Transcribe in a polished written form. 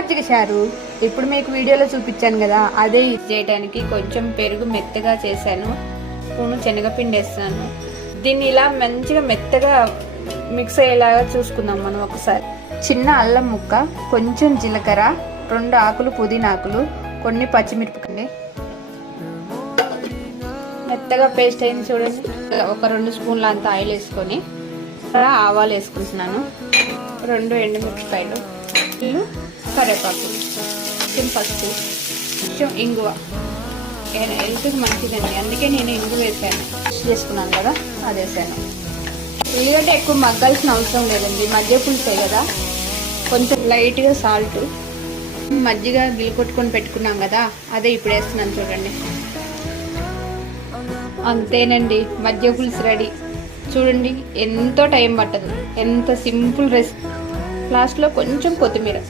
మజ్జిగ చారు. ఇప్పుడు మీకు వీడియోలో చూపించాను కదా, అదే ఇది చేయడానికి కొంచెం పెరుగు మెత్తగా చేశాను, స్పూను శనగపిండి వేస్తాను. దీన్ని ఇలా మంచిగా మెత్తగా మిక్స్ అయ్యేలాగా చూసుకుందాం మనం ఒకసారి. చిన్న అల్లం ముక్క, కొంచెం జీలకర్ర, 2 ఆకులు పుదీనాకులు, కొన్ని పచ్చిమిరపకాయలు మెత్తగా పేస్ట్ అయింది చూడండి. ఒక 2 స్పూన్ల అంత ఆయిల్ వేసుకొని ఆవాలు వేసుకుంటున్నాను, 2 ఎండుమిరపకాయలు, కరివేపాకు, కొంచెం పసుపు, కొంచెం ఇంగువ. హెల్త్కి మంచిదండి, అందుకే నేను ఇంగువ వేసాను. చేసుకున్నాను కదా, అది వేసాను. ఉల్లిగడ్డ ఎక్కువ మగ్గాల్సిన అవసరం లేదండి, మధ్య పులుసే కదా. కొంచెం లైట్గా సాల్ట్, మజ్జిగ గిలుకొట్టుకొని పెట్టుకున్నాం కదా, అదే ఇప్పుడు వేస్తున్నాను చూడండి. అంతేనండి, మజ్జిగ పులుసు రెడీ. చూడండి, ఎంతో టైం పట్టదు, ఎంత సింపుల్ రెసిపీ. లాస్ట్లో కొంచెం కొత్తిమీర.